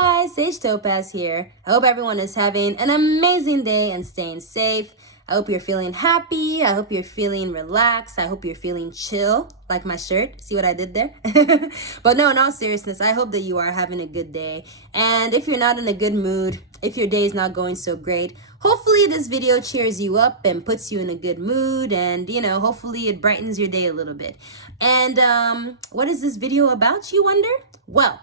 guys, Sage Topaz here. I hope everyone is having an amazing day and staying safe. I hope you're feeling happy. I hope you're feeling relaxed. I hope you're feeling chill, like my shirt. See what I did there? But no, in all seriousness, I hope that you are having a good day. And if you're not in a good mood, if your day is not going so great, hopefully this video cheers you up and puts you in a good mood, and hopefully it brightens your day a little bit. And what is this video about, you wonder? Well,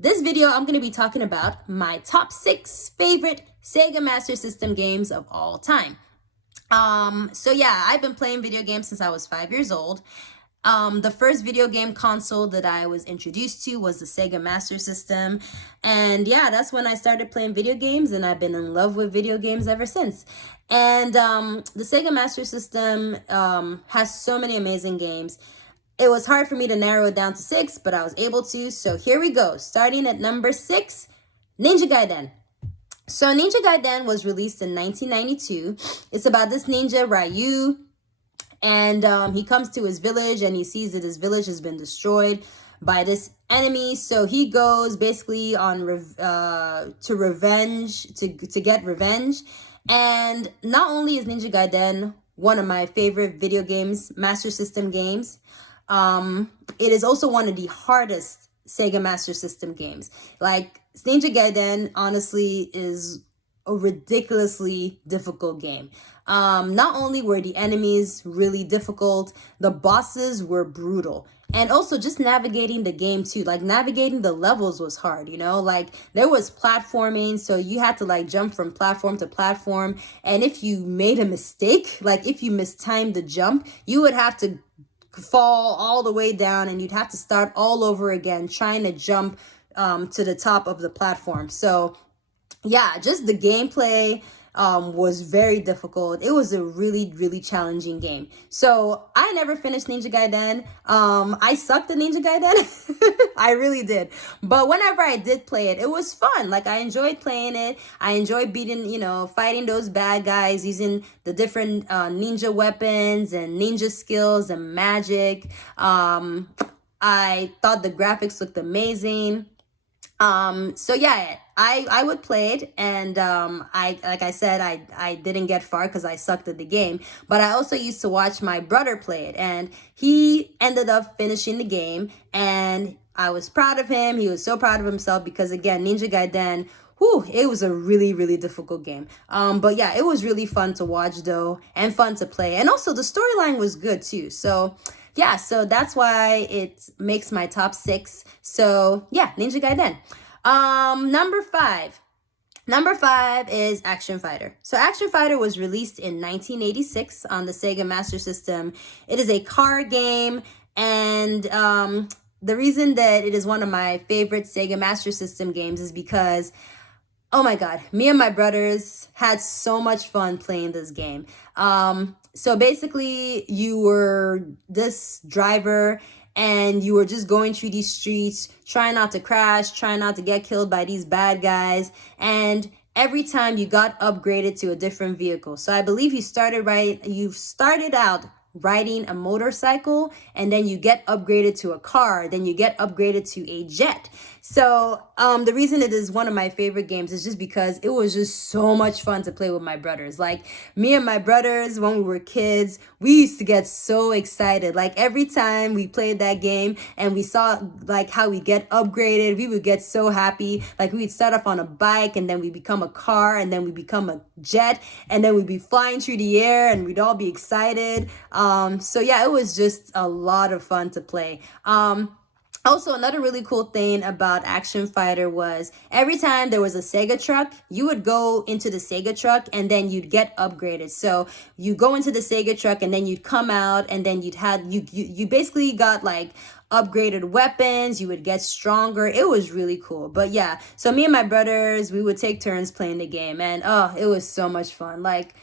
this video I'm going to be talking about my top 6 favorite Sega Master System games of all time. So yeah, I've been playing video games since I was 5 years old. The first video game console that I was introduced to was the Sega Master System. And yeah, that's when I started playing video games, and I've been in love with video games ever since. And the Sega Master System has so many amazing games. It was hard for me to narrow it down to 6, but I was able to. So here we go. Starting at number 6, Ninja Gaiden. So Ninja Gaiden was released in 1992. It's about this ninja, Ryu, and he comes to his village and he sees that his village has been destroyed by this enemy. So he goes basically on to get revenge. And not only is Ninja Gaiden one of my favorite video games, Master System games, it is also one of the hardest Sega Master System games. Like, Ninja Gaiden honestly is a ridiculously difficult game. Not only were the enemies really difficult, the bosses were brutal. And also just navigating the game too, like navigating the levels was hard, like there was platforming, so you had to like jump from platform to platform. And if you made a mistake, like if you mistimed the jump, you would have to fall all the way down and you'd have to start all over again trying to jump to the top of the platform. So yeah, just the gameplay was very difficult. It was a really, really challenging game. So I never finished Ninja Gaiden. I sucked at Ninja Gaiden. I really did. But whenever I did play it, it was fun. Like, I enjoyed playing it. I enjoyed beating, fighting those bad guys, using the different ninja weapons and ninja skills and magic. I thought the graphics looked amazing. So yeah, I would play it, and like I said, I didn't get far because I sucked at the game, but I also used to watch my brother play it, and he ended up finishing the game, and I was proud of him. He was so proud of himself because, again, Ninja Gaiden, it was a really, really difficult game. But yeah, it was really fun to watch though, and fun to play, and also the storyline was good too. So yeah, so that's why it makes my top 6. So yeah, Ninja Gaiden. Number 5. Number 5 is Action Fighter. So Action Fighter was released in 1986 on the Sega Master System. It is a car game, and the reason that it is one of my favorite Sega Master System games is because, oh my God, me and my brothers had so much fun playing this game. So basically, you were this driver and you were just going through these streets, trying not to crash, trying not to get killed by these bad guys. And every time you got upgraded to a different vehicle. So I believe you started out riding a motorcycle, and then you get upgraded to a car, then you get upgraded to a jet. So the reason it is one of my favorite games is just because it was just so much fun to play with my brothers. Like, me and my brothers, when we were kids, we used to get so excited. Like, every time we played that game and we saw like how we get upgraded, we would get so happy. Like, we'd start off on a bike, and then we become a car, and then we become a jet, and then we'd be flying through the air, and we'd all be excited. So yeah, it was just a lot of fun to play. Also, another really cool thing about Action Fighter was every time there was a Sega truck, you would go into the Sega truck and then you'd get upgraded. So you go into the Sega truck and then you'd come out, and then you basically got like upgraded weapons. You would get stronger. It was really cool. But yeah, so me and my brothers, we would take turns playing the game, and it was so much fun. Like,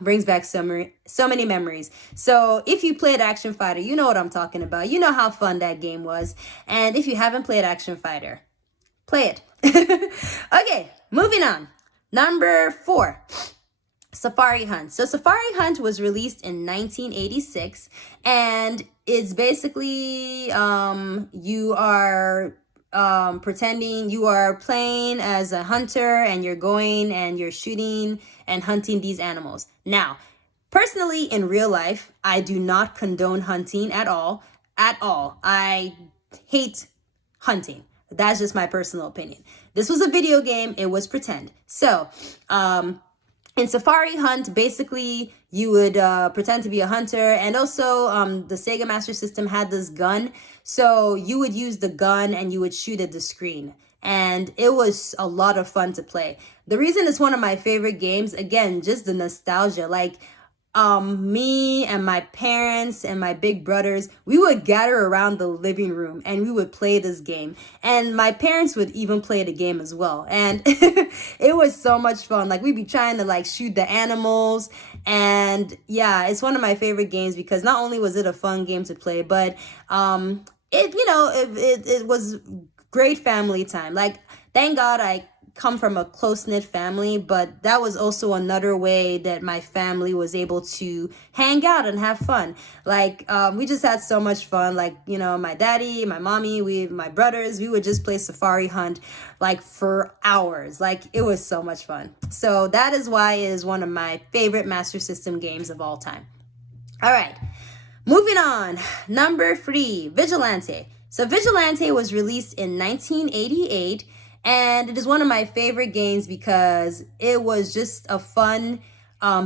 brings back so many memories. So if you played Action Fighter, you know what I'm talking about. You know how fun that game was. And if you haven't played Action Fighter, play it. Okay, moving on. Number 4, Safari Hunt. So Safari Hunt was released in 1986, and it's basically you are pretending you are playing as a hunter and you're going and you're shooting and hunting these animals. Now, personally, in real life, I do not condone hunting at all. At all. I hate hunting. That's just my personal opinion. This was a video game. It was pretend. So, in Safari Hunt, basically, you would pretend to be a hunter. And also, the Sega Master System had this gun. So you would use the gun and you would shoot at the screen. And it was a lot of fun to play. The reason it's one of my favorite games, again, just the nostalgia. Like, me and my parents and my big brothers, we would gather around the living room and we would play this game. And my parents would even play the game as well. And it was so much fun. Like, we'd be trying to like shoot the animals. And yeah, it's one of my favorite games because not only was it a fun game to play, but it was great family time. Like, thank God I come from a close-knit family, but that was also another way that my family was able to hang out and have fun. Like, we just had so much fun. Like, my daddy, my mommy, my brothers, we would just play Safari Hunt like for hours. Like, it was so much fun. So that is why it is one of my favorite Master System games of all time. All right, moving on. Number 3, Vigilante. So Vigilante was released in 1988. And it is one of my favorite games because it was just a fun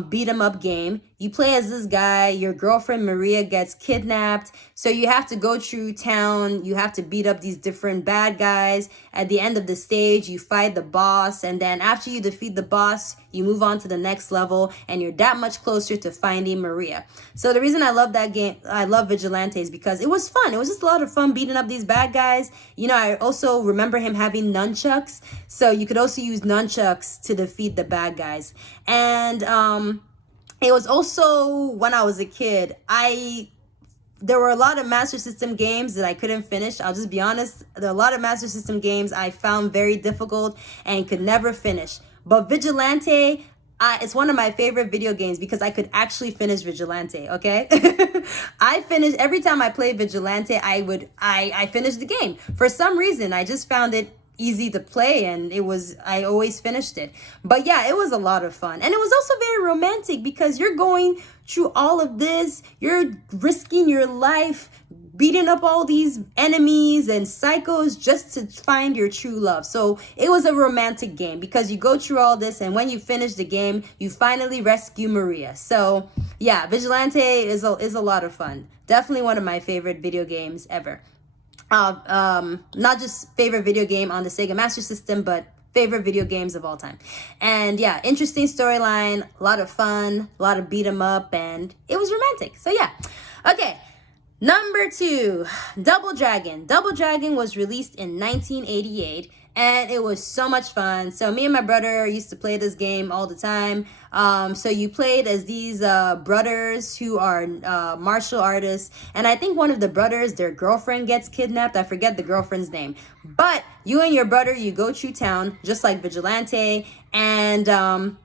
beat 'em up game. You play as this guy, your girlfriend Maria gets kidnapped. So you have to go through town. You have to beat up these different bad guys. At the end of the stage, you fight the boss. And then after you defeat the boss, you move on to the next level and you're that much closer to finding Maria. So the reason I love that game, I love Vigilante, is because it was fun. It was just a lot of fun beating up these bad guys. I also remember him having nunchucks. So you could also use nunchucks to defeat the bad guys. And it was also, when I was a kid, there were a lot of Master System games that I couldn't finish. I'll just be honest. There are a lot of Master System games I found very difficult and could never finish. But Vigilante, it's one of my favorite video games because I could actually finish Vigilante, okay? Every time I played Vigilante, I finished the game. For some reason, I just found it easy to play and I always finished it. But yeah, it was a lot of fun. And it was also very romantic because you're going through all of this, you're risking your life, beating up all these enemies and psychos just to find your true love. So it was a romantic game because you go through all this and when you finish the game, you finally rescue Maria. So yeah, Vigilante is a lot of fun. Definitely one of my favorite video games ever. Not just favorite video game on the Sega Master System, but favorite video games of all time. And yeah, interesting storyline, a lot of fun, a lot of beat 'em up, and it was romantic. So yeah. Okay. Number 2, Double Dragon. Double Dragon was released in 1988. And it was so much fun. So me and my brother used to play this game all the time. So you played as these brothers who are martial artists. And I think one of the brothers, their girlfriend gets kidnapped. I forget the girlfriend's name. But you and your brother, you go through town, just like Vigilante. And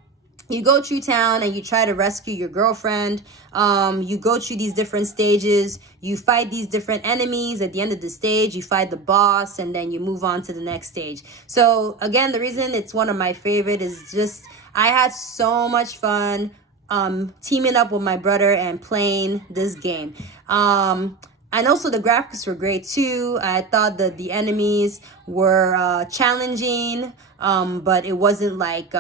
you go through town and you try to rescue your girlfriend. You go through these different stages. You fight these different enemies. At the end of the stage, you fight the boss and then you move on to the next stage. So again, the reason it's one of my favorite is just I had so much fun teaming up with my brother and playing this game. And also the graphics were great too. I thought that the enemies were challenging, but it wasn't like...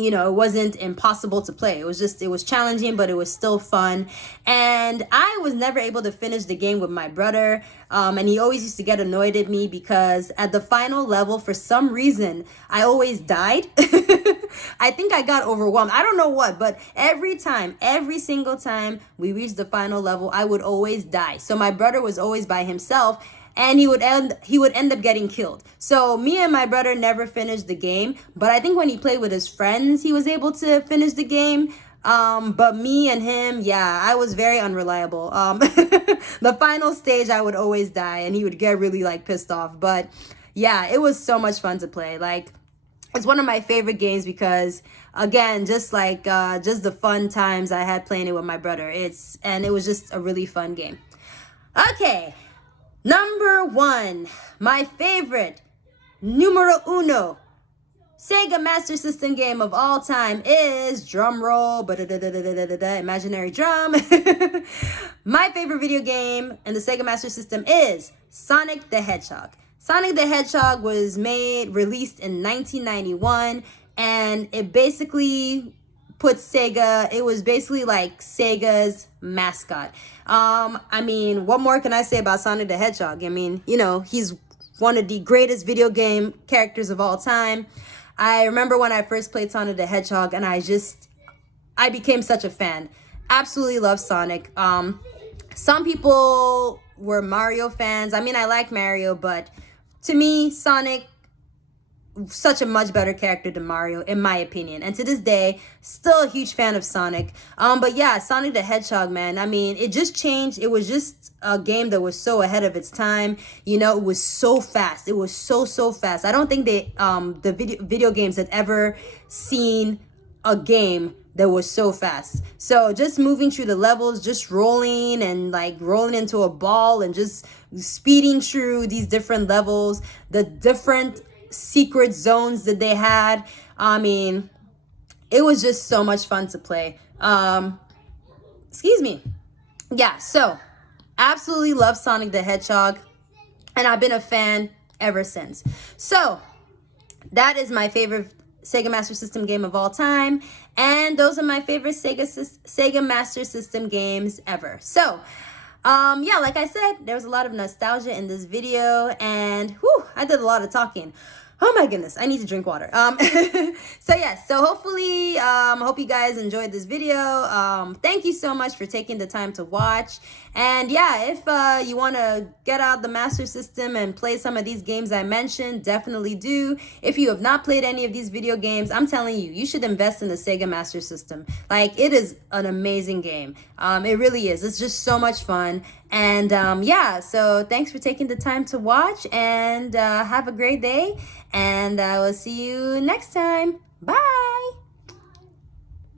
it wasn't impossible to play. It was challenging, but it was still fun. And I was never able to finish the game with my brother. And he always used to get annoyed at me because at the final level, for some reason, I always died. I think I got overwhelmed. I don't know what, but every single time we reached the final level, I would always die. So my brother was always by himself. And he would end up getting killed. So me and my brother never finished the game. But I think when he played with his friends, he was able to finish the game. But me and him, yeah, I was very unreliable. The final stage, I would always die. And he would get really pissed off. But yeah, it was so much fun to play. It's one of my favorite games because, again, just the fun times I had playing it with my brother. And it was just a really fun game. Okay. Number 1, my favorite, numero uno, Sega Master System game of all time is, drum roll, imaginary drum. My favorite video game in the Sega Master System is Sonic the Hedgehog. Sonic the Hedgehog was released in 1991, and it basically it was basically like Sega's mascot. I mean, what more can I say about Sonic the Hedgehog? I mean, he's one of the greatest video game characters of all time. I remember when I first played Sonic the Hedgehog, and I became such a fan. Absolutely love Sonic. Some people were Mario fans. I mean, I like Mario, but to me, Sonic, such a much better character than Mario, in my opinion. And to this day, still a huge fan of Sonic. But yeah, Sonic the Hedgehog, man. I mean, it just changed. It was just a game that was so ahead of its time. It was so fast. It was so fast. I don't think the video games had ever seen a game that was so fast. So just moving through the levels, just rolling and like rolling into a ball and just speeding through these different levels, the different secret zones that they had. I mean, it was just so much fun to play. Excuse me. Yeah, so absolutely love Sonic the Hedgehog, and I've been a fan ever since. So that is my favorite Sega Master System game of all time, and those are my favorite Sega Master System games ever. So yeah, like I said, there was a lot of nostalgia in this video, and I did a lot of talking. Oh my goodness, I need to drink water. So yes, so hopefully, hope you guys enjoyed this video. Thank you so much for taking the time to watch. And yeah, if you want to get out the Master System and play some of these games I mentioned, definitely do. If you have not played any of these video games, I'm telling you, you should invest in the Sega Master System. Like, it is an amazing game. It really is. It's just so much fun. And yeah, so thanks for taking the time to watch, and have a great day. And I will see you next time. Bye.